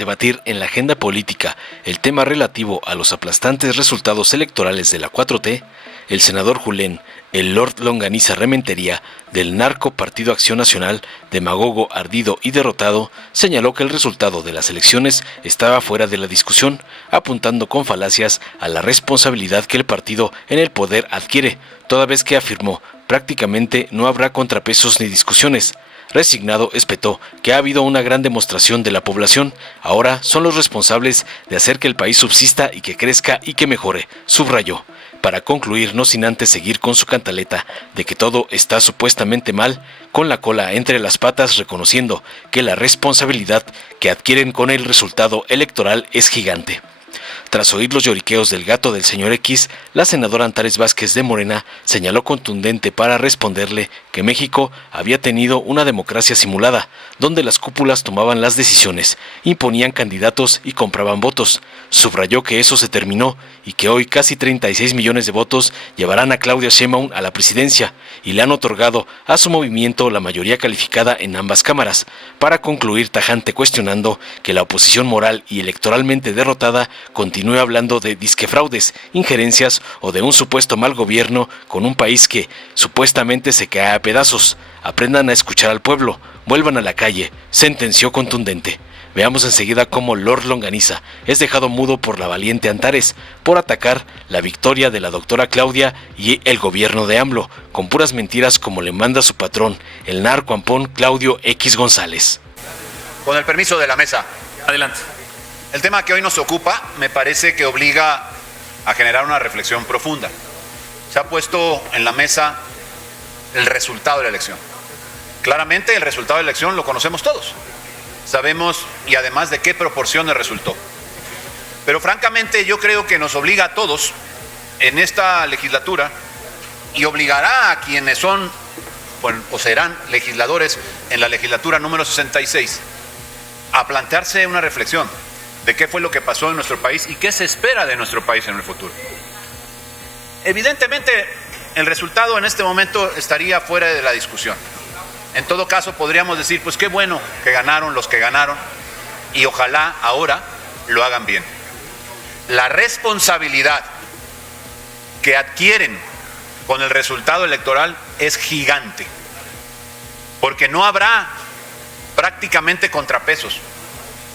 debatir en la agenda política el tema relativo a los aplastantes resultados electorales de la 4T, el senador Julen, el Lord Longaniza Rementería, del narco Partido Acción Nacional, demagogo, ardido y derrotado, señaló que el resultado de las elecciones estaba fuera de la discusión, apuntando con falacias a la responsabilidad que el partido en el poder adquiere, toda vez que afirmó prácticamente no habrá contrapesos ni discusiones. Resignado, espetó que ha habido una gran demostración de la población, ahora son los responsables de hacer que el país subsista y que crezca y que mejore, subrayó. Para concluir, no sin antes seguir con su cantaleta de que todo está supuestamente mal, con la cola entre las patas, reconociendo que la responsabilidad que adquieren con el resultado electoral es gigante. Tras oír los lloriqueos del gato del señor X, la senadora Antares Vázquez de Morena señaló contundente para responderle que México había tenido una democracia simulada, donde las cúpulas tomaban las decisiones, imponían candidatos y compraban votos. Subrayó que eso se terminó y que hoy casi 36 millones de votos llevarán a Claudia Sheinbaum a la presidencia y le han otorgado a su movimiento la mayoría calificada en ambas cámaras, para concluir tajante cuestionando que la oposición moral y electoralmente derrotada continúe hablando de disquefraudes, injerencias o de un supuesto mal gobierno con un país que supuestamente se cae a pedazos. Aprendan a escuchar al pueblo, vuelvan a la calle, sentenció contundente. Veamos enseguida cómo Lord Longaniza es dejado mudo por la valiente Antares por atacar la victoria de la doctora Claudia y el gobierno de AMLO, con puras mentiras como le manda su patrón, el narco ampón Claudio X González. Con el permiso de la mesa. Adelante. El tema que hoy nos ocupa me parece que obliga a generar una reflexión profunda. Se ha puesto en la mesa el resultado de la elección. Claramente el resultado de la elección lo conocemos todos. Sabemos y además de qué proporciones resultó. Pero francamente yo creo que nos obliga a todos en esta legislatura y obligará a quienes son o serán legisladores en la legislatura número 66 a plantearse una reflexión de qué fue lo que pasó en nuestro país y qué se espera de nuestro país en el futuro. Evidentemente el resultado en este momento estaría fuera de la discusión. En todo caso podríamos decir, pues qué bueno que ganaron los que ganaron y ojalá ahora lo hagan bien. La responsabilidad que adquieren con el resultado electoral es gigante, porque no habrá prácticamente contrapesos.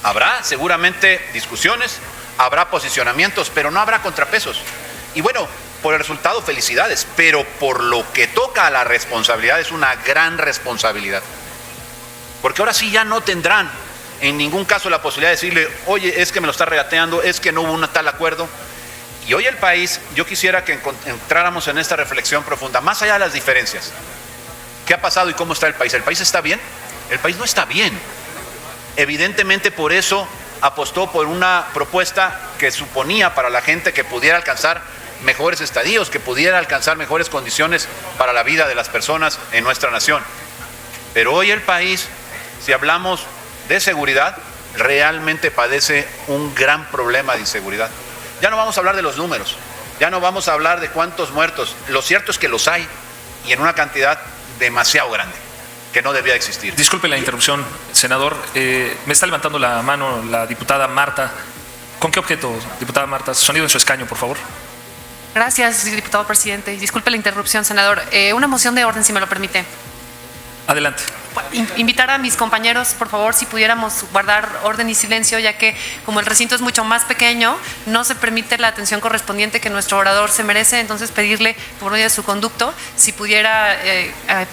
Habrá seguramente discusiones, habrá posicionamientos, pero no habrá contrapesos. Y bueno, por el resultado, felicidades, pero por lo que toca a la responsabilidad, es una gran responsabilidad. Porque ahora sí ya no tendrán en ningún caso la posibilidad de decirle, oye, es que me lo está regateando, es que no hubo un tal acuerdo. Y hoy el país, yo quisiera que entráramos en esta reflexión profunda, más allá de las diferencias. ¿Qué ha pasado y cómo está el país? ¿El país está bien? El país no está bien. Evidentemente por eso apostó por una propuesta que suponía para la gente que pudiera alcanzar mejores estadios, que pudiera alcanzar mejores condiciones para la vida de las personas en nuestra nación. Pero hoy el país, si hablamos de seguridad, realmente padece un gran problema de inseguridad. Ya no vamos a hablar de los números, ya no vamos a hablar de cuántos muertos. Lo cierto es que los hay y en una cantidad demasiado grande, que no debía existir. Disculpe la interrupción, senador. Me está levantando la mano la diputada Marta. ¿Con qué objeto, diputada Marta? Sonido en su escaño, por favor. Gracias, diputado presidente. Disculpe la interrupción, senador. Una moción de orden, si me lo permite. Adelante. Invitar a mis compañeros, por favor, si pudiéramos guardar orden y silencio, ya que como el recinto es mucho más pequeño, no se permite la atención correspondiente que nuestro orador se merece. Entonces pedirle, por medio de su conducto, si pudiera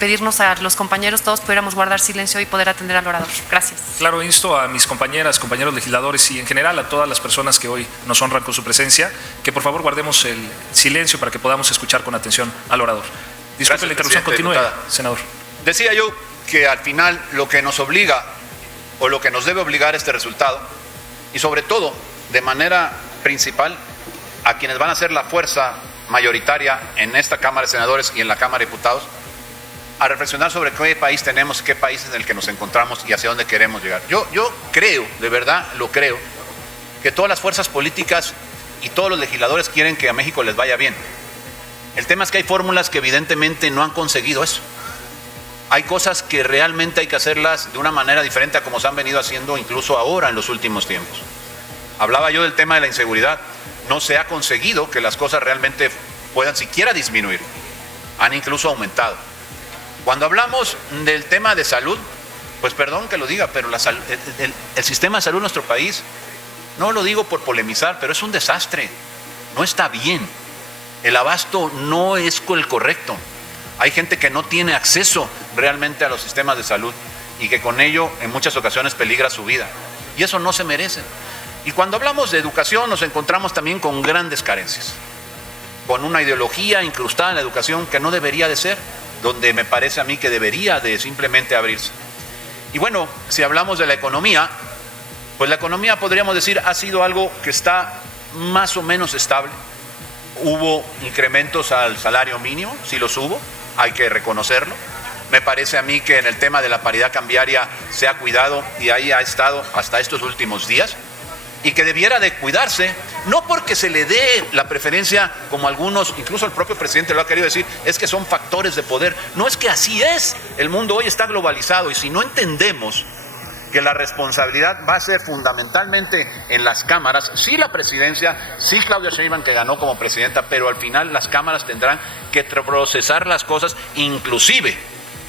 pedirnos a los compañeros, todos pudiéramos guardar silencio y poder atender al orador. Gracias. Claro, insto a mis compañeras, compañeros legisladores y en general a todas las personas que hoy nos honran con su presencia, que por favor guardemos el silencio para que podamos escuchar con atención al orador. Disculpe la interrupción, continúe, senador. Decía yo que al final lo que nos obliga o lo que nos debe obligar este resultado, y sobre todo de manera principal a quienes van a ser la fuerza mayoritaria en esta Cámara de Senadores y en la Cámara de Diputados, a reflexionar sobre qué país tenemos, qué país en el que nos encontramos y hacia dónde queremos llegar. Yo creo, de verdad lo creo, que todas las fuerzas políticas y todos los legisladores quieren que a México les vaya bien. El tema es que hay fórmulas que evidentemente no han conseguido eso. Hay cosas que realmente hay que hacerlas de una manera diferente a como se han venido haciendo incluso ahora en los últimos tiempos. Hablaba yo del tema de la inseguridad. No se ha conseguido que las cosas realmente puedan siquiera disminuir. Han incluso aumentado. Cuando hablamos del tema de salud, pues perdón que lo diga, pero el sistema de salud en nuestro país, no lo digo por polemizar, pero es un desastre. No está bien. El abasto no es el correcto. Hay gente que no tiene acceso realmente a los sistemas de salud y que con ello en muchas ocasiones peligra su vida. Y eso no se merece. Y cuando hablamos de educación nos encontramos también con grandes carencias, con una ideología incrustada en la educación que no debería de ser, donde me parece a mí que debería de simplemente abrirse. Y bueno, si hablamos de la economía, pues la economía podríamos decir ha sido algo que está más o menos estable. Hubo incrementos al salario mínimo, sí los hubo, hay que reconocerlo. Me parece a mí que en el tema de la paridad cambiaria se ha cuidado y ahí ha estado hasta estos últimos días y que debiera de cuidarse, no porque se le dé la preferencia como algunos, incluso el propio presidente lo ha querido decir, es que son factores de poder. No, es que así es, el mundo hoy está globalizado y si no entendemos que la responsabilidad va a ser fundamentalmente en las cámaras, sí la presidencia, sí Claudia Sheinbaum que ganó como presidenta, pero al final las cámaras tendrán que procesar las cosas, inclusive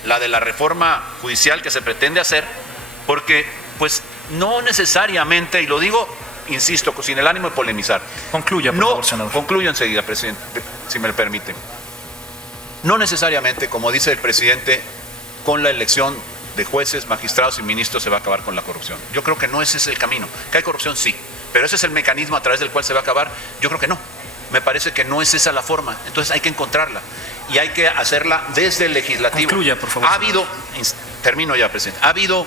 la de la reforma judicial que se pretende hacer, porque pues no necesariamente, y lo digo, insisto, sin el ánimo de polemizar. Concluya, por favor, senador. Concluyo enseguida, presidente, si me lo permite. No necesariamente, como dice el presidente, con la elección de jueces, magistrados y ministros se va a acabar con la corrupción. Yo creo que no ese es el camino. Que hay corrupción, sí, pero ese es el mecanismo a través del cual se va a acabar. Yo creo que no. Me parece que no es esa la forma. Entonces hay que encontrarla y hay que hacerla desde el legislativo. Concluya, por favor. Termino ya, presidente. Ha habido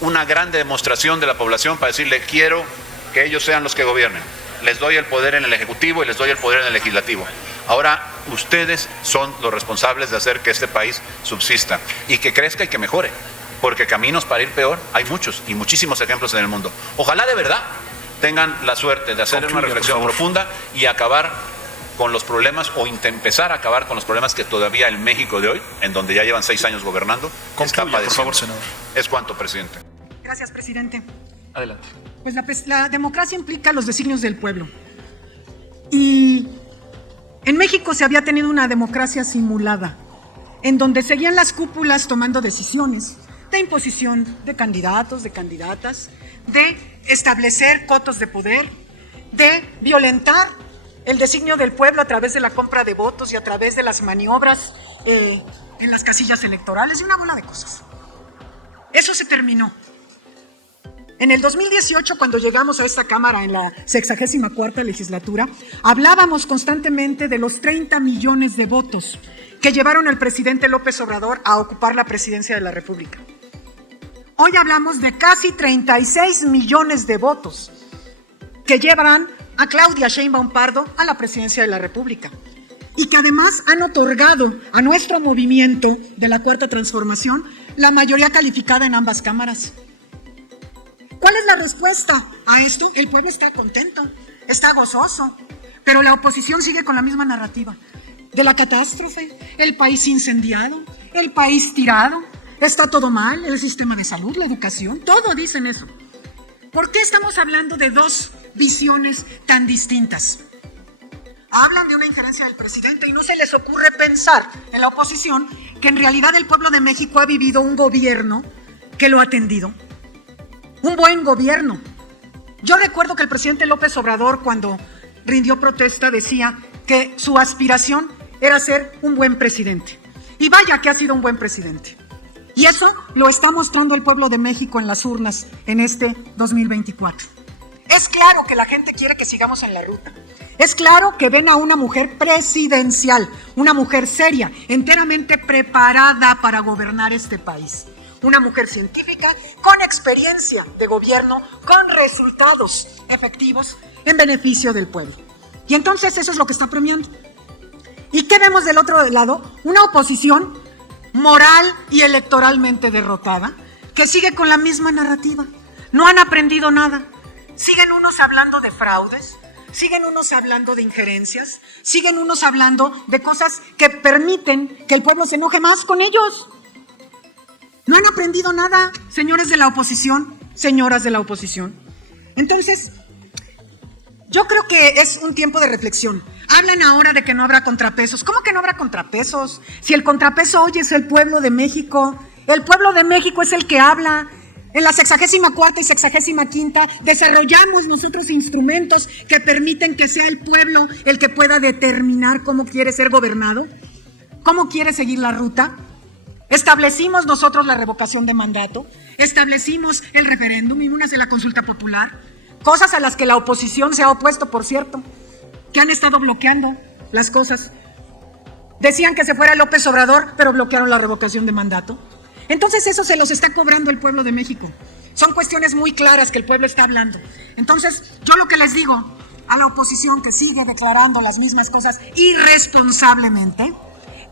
una grande demostración de la población para decirle, quiero que ellos sean los que gobiernen. Les doy el poder en el Ejecutivo y les doy el poder en el Legislativo. Ahora, ustedes son los responsables de hacer que este país subsista y que crezca y que mejore, porque caminos para ir peor hay muchos y muchísimos ejemplos en el mundo. Ojalá de verdad tengan la suerte de hacer una reflexión profunda y acabar con los problemas o empezar a acabar con los problemas que todavía el México de hoy, en donde ya llevan 6 años gobernando, está padeciendo. Por favor, senador. Es cuanto, presidente. Gracias, presidente. Adelante. Pues la democracia implica los designios del pueblo. Y en México se había tenido una democracia simulada, en donde seguían las cúpulas tomando decisiones de imposición de candidatos, de candidatas, de establecer cotos de poder, de violentar el designio del pueblo a través de la compra de votos y a través de las maniobras en las casillas electorales y una bola de cosas. Eso se terminó. En el 2018, cuando llegamos a esta Cámara en la 64ª legislatura, hablábamos constantemente de los 30 millones de votos que llevaron al presidente López Obrador a ocupar la presidencia de la República. Hoy hablamos de casi 36 millones de votos que llevarán a Claudia Sheinbaum Pardo a la presidencia de la República y que además han otorgado a nuestro movimiento de la Cuarta Transformación la mayoría calificada en ambas cámaras. ¿Cuál es la respuesta a esto? El pueblo está contento, está gozoso, pero la oposición sigue con la misma narrativa de la catástrofe, el país incendiado, el país tirado, está todo mal, el sistema de salud, la educación, todo dicen eso. ¿Por qué estamos hablando de dos visiones tan distintas? Hablan de una injerencia del presidente y no se les ocurre pensar en la oposición que en realidad el pueblo de México ha vivido un gobierno que lo ha atendido. Un buen gobierno. Yo recuerdo que el presidente López Obrador, cuando rindió protesta, decía que su aspiración era ser un buen presidente. Y vaya que ha sido un buen presidente. Y eso lo está mostrando el pueblo de México en las urnas en este 2024. Es claro que la gente quiere que sigamos en la ruta. Es claro que ven a una mujer presidencial, una mujer seria, enteramente preparada para gobernar este país. Una mujer científica con experiencia de gobierno, con resultados efectivos en beneficio del pueblo. Y entonces eso es lo que está premiando. ¿Y qué vemos del otro lado? Una oposición moral y electoralmente derrotada que sigue con la misma narrativa. No han aprendido nada. Siguen unos hablando de fraudes, siguen unos hablando de injerencias, siguen unos hablando de cosas que permiten que el pueblo se enoje más con ellos. No han aprendido nada, señores de la oposición, señoras de la oposición. Entonces, yo creo que es un tiempo de reflexión. Hablan ahora de que no habrá contrapesos. ¿Cómo que no habrá contrapesos? Si el contrapeso hoy es el pueblo de México. El pueblo de México es el que habla. En la 64ª y 65ª desarrollamos nosotros instrumentos que permiten que sea el pueblo el que pueda determinar cómo quiere ser gobernado, cómo quiere seguir la ruta. Establecimos nosotros la revocación de mandato, establecimos el referéndum y unas de la consulta popular, cosas a las que la oposición se ha opuesto, por cierto, que han estado bloqueando las cosas. Decían que se fuera López Obrador, pero bloquearon la revocación de mandato. Entonces eso se los está cobrando el pueblo de México. Son cuestiones muy claras que el pueblo está hablando. Entonces, yo lo que les digo a la oposición que sigue declarando las mismas cosas irresponsablemente,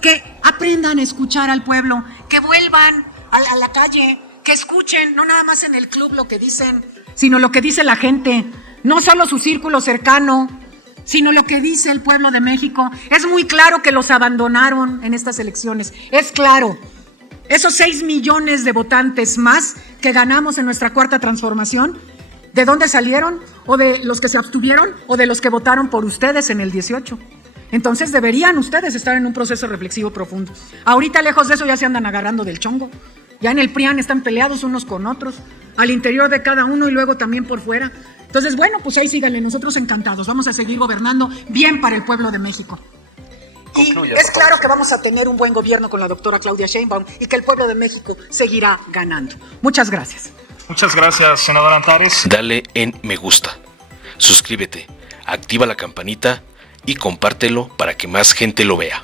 que aprendan a escuchar al pueblo, que vuelvan a la calle, que escuchen, no nada más en el club lo que dicen, sino lo que dice la gente, no solo su círculo cercano, sino lo que dice el pueblo de México. Es muy claro que los abandonaron en estas elecciones, es claro. Esos 6 millones de votantes más que ganamos en nuestra cuarta transformación, ¿de dónde salieron? ¿O de los que se abstuvieron? ¿O de los que votaron por ustedes en el 18? Entonces deberían ustedes estar en un proceso reflexivo profundo. Ahorita lejos de eso ya se andan agarrando del chongo. Ya en el PRIAN están peleados unos con otros, al interior de cada uno y luego también por fuera. Entonces, bueno, pues ahí síganle, nosotros encantados. Vamos a seguir gobernando bien para el pueblo de México. Y es claro que vamos a tener un buen gobierno con la doctora Claudia Sheinbaum y que el pueblo de México seguirá ganando. Muchas gracias. Muchas gracias, senador Antares. Dale en me gusta, suscríbete, activa la campanita y compártelo para que más gente lo vea.